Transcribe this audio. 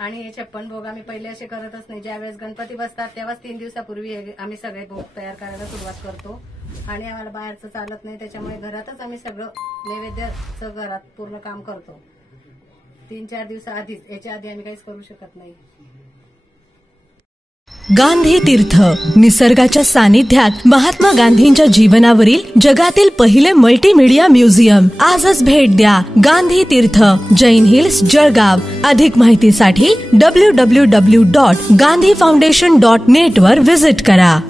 आणि हे 56 भोग आम्ही पहिले असे करतच नाही. ज्यावेळेस गणपती बसतात तेव्हाच 3 दिवसापूर्वी आम्ही सगळे भोग तयार करायला सुरुवात करतो आणि आम्हाला बाहेरचं चालत नाही. त्याच्यामुळे घरातच आम्ही सगळं नैवेद्याचं घरात पूर्ण काम करतो. 3-4 दिवसाआधीच, याच्या आधी आम्ही काहीच करू शकत नाही. गांधी तीर्थ, निसर्गाच्या सानिध्यात महात्मा गांधींच्या जीवनावरील जगातील पहिले मल्टीमीडिया म्युझियम. आजच भेट द्या. गांधी तीर्थ, जैन हिल्स, जळगाव. अधिक माहितीसाठी www.gandhifoundation.net वर व्हिजिट करा.